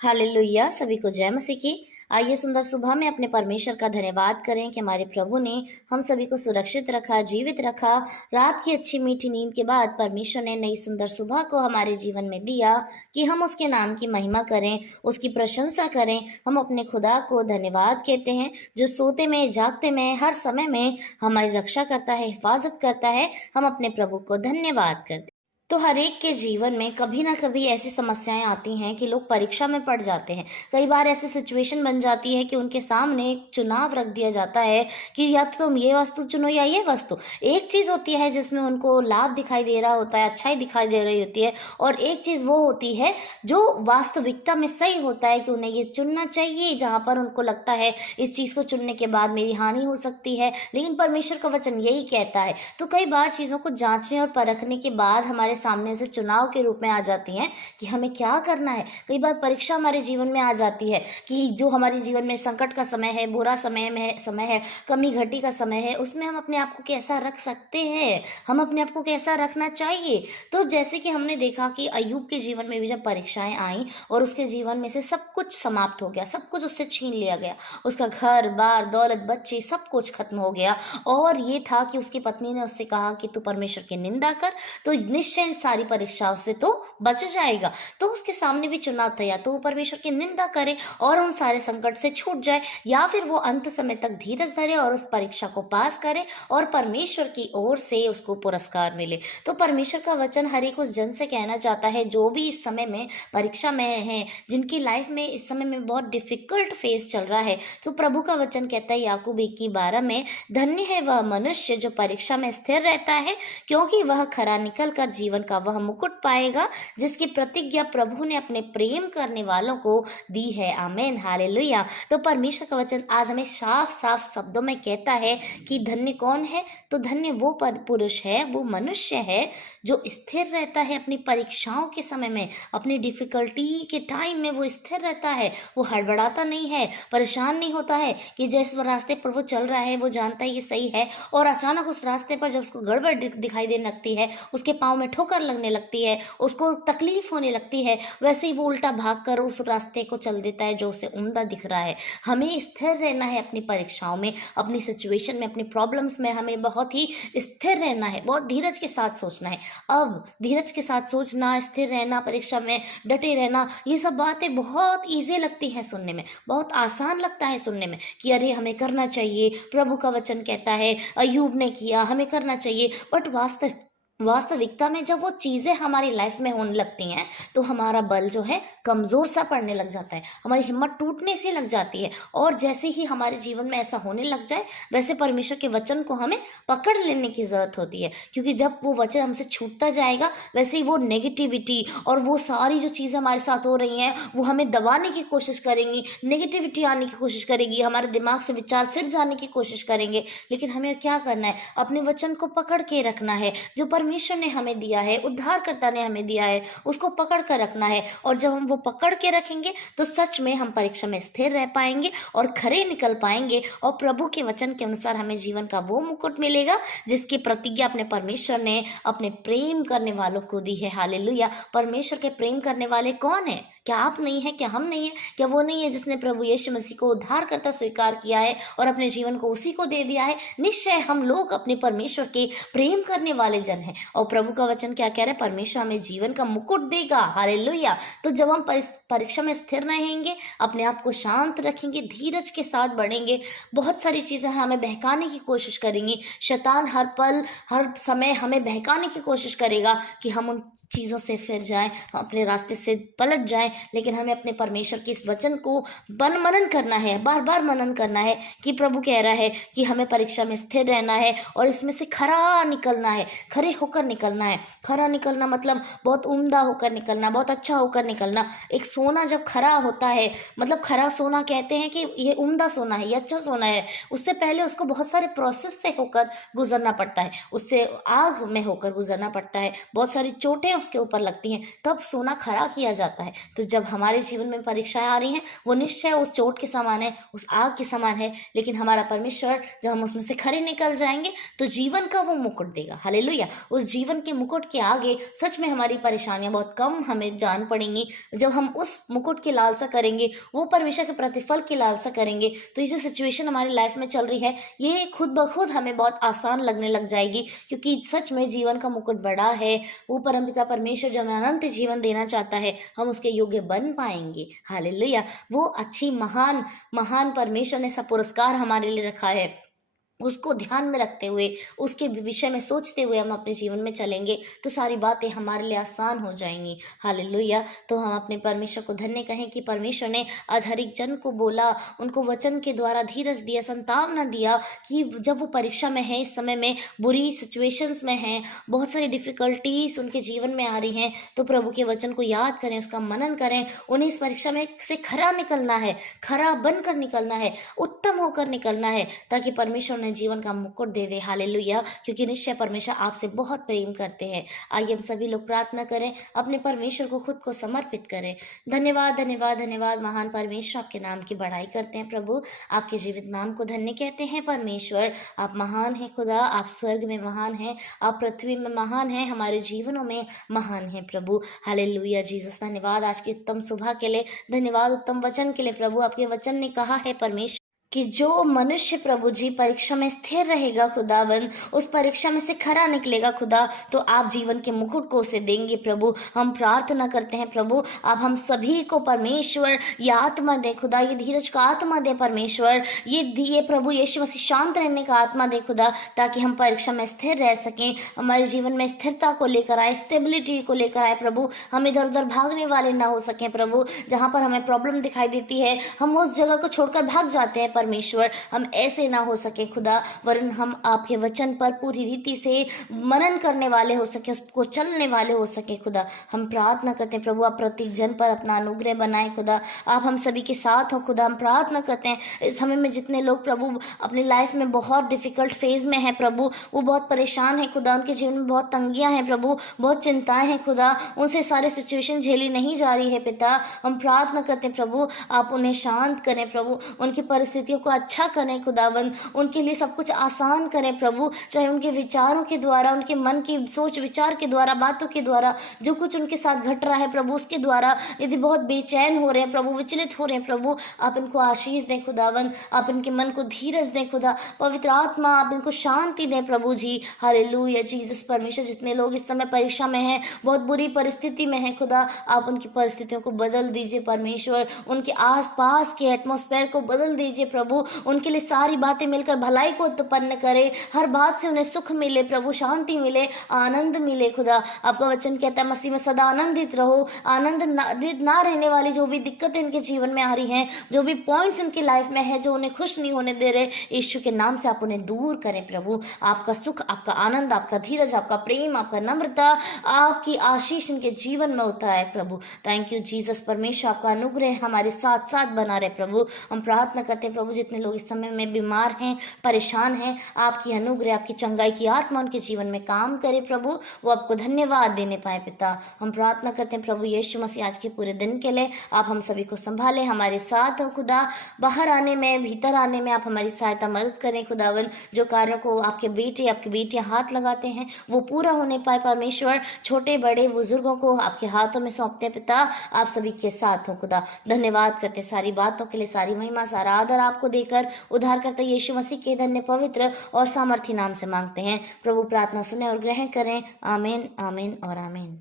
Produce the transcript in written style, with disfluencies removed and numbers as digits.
Hallelujah, सभी को जय मसीह की। आइए सुंदर सुबह में अपने परमेश्वर का धन्यवाद करें कि हमारे प्रभु ने हम सभी को सुरक्षित रखा, जीवित रखा। रात की अच्छी मीठी नींद के बाद परमेश्वर ने नई सुंदर सुबह को हमारे जीवन में दिया कि हम उसके नाम की महिमा करें, उसकी प्रशंसा करें। हम अपने खुदा को धन्यवाद कहते हैं, जो सोते में, जागते में, हर समय में हमारी रक्षा करता है, हिफाजत करता है। हम अपने प्रभु को धन्यवाद करते हैं। तो हर एक के जीवन में कभी ना कभी ऐसी समस्याएं आती हैं कि लोग परीक्षा में पड़ जाते हैं। कई बार ऐसी सिचुएशन बन जाती है कि उनके सामने एक चुनाव रख दिया जाता है कि या तो तुम ये वस्तु चुनो या ये वस्तु। एक चीज़ होती है जिसमें उनको लाभ दिखाई दे रहा होता है, अच्छाई दिखाई दे रही होती है, और एक चीज़ वो होती है जो वास्तविकता में सही होता है कि उन्हें ये चुनना चाहिए, जहाँ पर उनको लगता है इस चीज़ को चुनने के बाद मेरी हानि हो सकती है। लेकिन परमेश्वर का वचन यही कहता है। तो कई बार चीज़ों को जांचने और परखने के बाद हमारे सामने से चुनाव के रूप में आ जाती हैं कि हमें क्या करना है। कई बार परीक्षा हमारे जीवन में आ जाती है कि जो हमारे जीवन में संकट का समय है, बुरा समय है, कमी घटी का समय है, उसमें हम अपने आप को कैसा रख सकते हैं, हम अपने आप को कैसा रखना चाहिए। तो जैसे कि हमने देखा कि अय्यूब के जीवन में भी जब परीक्षाएं आई और उसके जीवन में से सब कुछ समाप्त हो गया, सब कुछ उससे छीन लिया गया, उसका घर बार, दौलत, बच्चे, सब कुछ खत्म हो गया। और ये था कि उसकी पत्नी ने उससे कहा कि तू परमेश्वर की निंदा कर, तो निश्चय सारी परीक्षाओं से तो बच जाएगा। तो उसके सामने भी चुनाव था, या तो वो परमेश्वर की निंदा करे और उन सारे संकट से छूट जाए, या फिर वो अंत समय तक धीरज धरे और उस परीक्षा को पास करे और परमेश्वर की ओर से उसको पुरस्कार मिले। तो परमेश्वर का वचन हर एक उस जन से कहना चाहता है जो भी इस समय में परीक्षा में है, जिनकी लाइफ में इस समय में बहुत डिफिकल्ट फेज चल रहा है। तो प्रभु का वचन कहता है याकूब 1:12 में, धन्य है वह मनुष्य जो परीक्षा में स्थिर रहता है, क्योंकि वह खरा निकल कर जीवन का वह मुकुट पाएगा जिसकी प्रतिज्ञा प्रभु ने अपने प्रेम करने वालों को दी है। आमीन, हालेलुया। तो परमेश्वर का वचन आज हमें साफ साफ शब्दों में कहता है कि धन्य कौन है। तो धन्य वो पुरुष है, वो मनुष्य है जो स्थिर रहता है अपनी परीक्षाओं के समय में, अपनी डिफिकल्टी के टाइम में वो स्थिर रहता है। वो हड़बड़ाता नहीं है, परेशान नहीं होता है कि जिस रास्ते पर वो चल रहा है वो जानता है ये सही है, और अचानक उस रास्ते पर जब उसको गड़बड़ दिखाई देने लगती है, उसके पाँव में ठोकर लगने लगती है, उसको तकलीफ होने लगती है, वैसे ही वो उल्टा भागकर उस रास्ते को चल देता है जो उसे उम्दा दिख रहा है। हमें स्थिर रहना है अपनी परीक्षाओं में, अपनी सिचुएशन में, अपनी प्रॉब्लम्स में हमें बहुत ही स्थिर रहना है, बहुत धीरज के साथ सोचना है। अब धीरज के साथ सोचना, स्थिर रहना, परीक्षा में डटे रहना, ये सब बातें बहुत ईजी लगती हैं सुनने में, बहुत आसान लगता है सुनने में कि अरे हमें करना चाहिए, प्रभु का वचन कहता है, अय्यूब ने किया, हमें करना चाहिए। बट वास्तविकता में जब वो चीज़ें हमारी लाइफ में होने लगती हैं तो हमारा बल जो है कमज़ोर सा पड़ने लग जाता है, हमारी हिम्मत टूटने सी लग जाती है। और जैसे ही हमारे जीवन में ऐसा होने लग जाए, वैसे परमेश्वर के वचन को हमें पकड़ लेने की ज़रूरत होती है, क्योंकि जब वो वचन हमसे छूटता जाएगा, वैसे ही वो नेगेटिविटी और वो सारी जो चीज़ें हमारे साथ हो रही हैं वो हमें दबाने की कोशिश करेंगी, नेगेटिविटी आने की कोशिश करेगी, हमारे दिमाग से विचार फिर जाने की कोशिश करेंगे। लेकिन हमें क्या करना है, अपने वचन को पकड़ के रखना है जो परमेश्वर ने हमें दिया है, उद्धारकर्ता ने हमें दिया है, उसको पकड़ कर रखना है। और जब हम वो पकड़ के रखेंगे तो सच में हम परीक्षा में स्थिर रह पाएंगे और खरे निकल पाएंगे, और प्रभु के वचन के अनुसार हमें जीवन का वो मुकुट मिलेगा जिसकी प्रतिज्ञा अपने परमेश्वर ने अपने प्रेम करने वालों को दी है। हालेलुया। परमेश्वर के प्रेम करने वाले कौन है? क्या आप नहीं है? क्या हम नहीं है? क्या वो नहीं है जिसने प्रभु यीशु मसीह को उद्धारकर्ता स्वीकार किया है और अपने जीवन को उसी को दे दिया है? निश्चय हम लोग अपने परमेश्वर के प्रेम करने वाले जन हैं। और प्रभु का वचन क्या कह रहा है? परमेश्वर हमें जीवन का मुकुट देगा। हालेलुया। तो जब हम परीक्षा में स्थिर रहेंगे, अपने आप को शांत रखेंगे, धीरज के साथ बढ़ेंगे, बहुत सारी चीज़ें हमें बहकाने की कोशिश करेंगी। शैतान हर पल हर समय हमें बहकाने की कोशिश करेगा कि हम उन चीज़ों से फिर जाएं, अपने रास्ते से पलट जाएं। लेकिन हमें अपने परमेश्वर के इस वचन को मनन करना है, बार बार मनन करना है कि प्रभु कह रहा है कि हमें परीक्षा में स्थिर रहना है और इसमें से खरा निकलना है, खरे होकर निकलना है। खरा निकलना मतलब बहुत उम्दा होकर निकलना, बहुत अच्छा होकर निकलना। एक सोना जब खरा होता है, मतलब खरा सोना कहते हैं कि ये उम्दा सोना है, ये अच्छा सोना है, उससे पहले उसको बहुत सारे प्रोसेस से होकर गुजरना पड़ता है, उससे आग में होकर गुजरना पड़ता है, बहुत सारी चोटें उसके ऊपर लगती हैं, तब सोना खरा किया जाता है। तो जब हमारे जीवन में परीक्षाएं आ रही हैं, वो निश्चय उस चोट के समान है, उस आग के समान है, लेकिन हमारा परमेश्वर जब हम उसमें से खरे निकल जाएंगे तो जीवन का वो मुकुट देगा। हालेलुया। उस जीवन के मुकुट के आगे सच में हमारी परेशानियां बहुत कम हमें जान पड़ेंगी, जब हम उस मुकुट की लालसा करेंगे, वो परमेश्वर के प्रतिफल की लालसा करेंगे, तो ये जो सिचुएशन हमारी लाइफ में चल रही है, ये खुद ब खुद हमें बहुत आसान लगने लग जाएगी, क्योंकि सच में जीवन का मुकुट बड़ा है। वो परमपिता परमेश्वर जो हमें अनंत जीवन देना चाहता है, हम उसके योग्य बन पाएंगे। हालेलुया। वो अच्छी महान महान परमेश्वर ने सब पुरस्कार हमारे लिए रखा है, उसको ध्यान में रखते हुए, उसके विषय में सोचते हुए हम अपने जीवन में चलेंगे, तो सारी बातें हमारे लिए आसान हो जाएंगी। हालेलुया। तो हम अपने परमेश्वर को धन्य कहें कि परमेश्वर ने आज हर एक जन को बोला, उनको वचन के द्वारा धीरज दिया, संतावना दिया, कि जब वो परीक्षा में है, इस समय में बुरी सिचुएशंस में हैं, बहुत सारी डिफिकल्टीज उनके जीवन में आ रही हैं, तो प्रभु के वचन को याद करें, उसका मनन करें। उन्हें इस परीक्षा में से खरा निकलना है, खरा बनकर निकलना है, उत्तम होकर निकलना है, ताकि परमेश्वर जीवन का मुकुट दे दे। हालेलुया। क्योंकि निश्चय परमेश्वर आपसे बहुत प्रेम करते हैं। आइए हम सभी लोग प्रार्थना करें, अपने परमेश्वर को खुद को समर्पित करें। धन्यवाद धन्यवाद धन्यवाद महान परमेश्वर, आपके नाम की बड़ाई करते हैं प्रभु, आपके जीवित नाम को धन्य कहते हैं। परमेश्वर आप महान हैं खुदा, आप स्वर्ग में महान हैं, आप पृथ्वी में महान हैं, हमारे जीवनों में महान हैं प्रभु। Hallelujah Jesus. धन्यवाद आज की उत्तम सुबह के लिए, धन्यवाद उत्तम वचन के लिए प्रभु। आपके वचन ने कहा है परमेश्वर कि जो मनुष्य प्रभु जी परीक्षा में स्थिर रहेगा खुदावन, उस परीक्षा में से खरा निकलेगा खुदा, तो आप जीवन के मुकुट को उसे देंगे प्रभु। हम प्रार्थना करते हैं प्रभु, आप हम सभी को परमेश्वर ये आत्मा दे खुदा, ये धीरज का आत्मा दे परमेश्वर, ये प्रभु यीशु मसीह शांत रहने का आत्मा दे खुदा, ताकि हम परीक्षा में स्थिर रह सकें, हमारे जीवन में स्थिरता को लेकर आए, स्टेबिलिटी को लेकर आए प्रभु। हम इधर उधर भागने वाले ना हो सकें प्रभु, जहाँ पर हमें प्रॉब्लम दिखाई देती है हम उस जगह को छोड़कर भाग जाते हैं परमेश्वर, हम ऐसे ना हो सके खुदा, वरन हम आपके वचन पर पूरी रीति से मनन करने वाले हो सके, उसको चलने वाले हो सके खुदा। हम प्रार्थना करते हैं प्रभु, आप प्रत्येक जन पर अपना अनुग्रह बनाए खुदा, आप हम सभी के साथ हो खुदा। हम प्रार्थना करते हैं इस समय में जितने लोग प्रभु अपनी लाइफ में बहुत डिफिकल्ट फेज में है प्रभु, वो बहुत परेशान है खुदा, उनके जीवन में बहुत तंगियां हैं प्रभु, बहुत चिंताएं हैं खुदा, उनसे सारे सिचुएशन झेली नहीं जा रही है पिता। हम प्रार्थना करते हैं प्रभु, आप उन्हें शांत करें प्रभु, उनकी परिस्थितियों को अच्छा करें खुदावन, उनके लिए सब कुछ आसान करें प्रभु, चाहे उनके विचारों के द्वारा, उनके मन की सोच विचार के द्वारा, बातों के द्वारा, जो कुछ उनके साथ घट रहा है प्रभु, उसके द्वारा यदि बहुत बेचैन हो रहे हैं प्रभु, विचलित हो रहे हैं प्रभु, आप इनको आशीष दें खुदावन, आप इनके मन को धीरज दें खुदा, पवित्र आत्मा आप इनको शांति दें प्रभु जी। Hallelujah Jesus. परमेश्वर जितने लोग इस समय परीक्षा में हैं, बहुत बुरी परिस्थिति में हैं खुदा, आप उनकी परिस्थितियों को बदल दीजिए परमेश्वर, उनके आसपास के एटमॉस्फेयर को बदल दीजिए प्रभु, उनके लिए सारी बातें मिलकर भलाई को उत्पन्न करे, हर बात से उन्हें सुख मिले प्रभु, शांति मिले, आनंद मिले खुदा। आपका वचन कहता है मसीह में सदा आनंदित रहो, आनंद ना रहने वाली जो भी दिक्कतें इनके जीवन में आ रही हैं, जो भी पॉइंट्स इनकी लाइफ में है जो उन्हें खुश नहीं होने दे रहे, यीशु के नाम से आप उन्हें दूर करें प्रभु। आपका सुख, आपका आनंद, आपका धीरज, आपका प्रेम, आपका नम्रता, आपकी आशीष इनके जीवन में होता है प्रभु। Thank you Jesus. परमेश्वर आपका अनुग्रह हमारे साथ साथ बना रहे प्रभु। हम प्रार्थना करते हैं प्रभु, जितने लोग इस समय में बीमार हैं, परेशान हैं, आपकी अनुग्रह, आपकी चंगाई की आत्मा उनके जीवन में काम करे प्रभु, वो आपको धन्यवाद देने पाए पिता। हम प्रार्थना करते हैं प्रभु यीशु मसीह आज के पूरे दिन के लिए आप हम सभी को संभालें, हमारे साथ हो खुदा, बाहर आने में, भीतर आने में आप हमारी सहायता मदद करें खुदावन। जो कार्यों को आपके बेटे, आपकी बेटियां हाथ लगाते हैं वो पूरा होने पाए परमेश्वर। छोटे बड़े बुजुर्गों को आपके हाथों में सौंपते हैं पिता, आप सभी के साथ हो खुदा। धन्यवाद करते सारी बातों के लिए, सारी महिमा सारा आदर आपको देकर उद्धार करते यीशु मसीह के धन्य पवित्र और सामर्थी नाम से मांगते हैं प्रभु। प्रार्थना सुने और ग्रहण करें। आमीन आमीन और आमीन।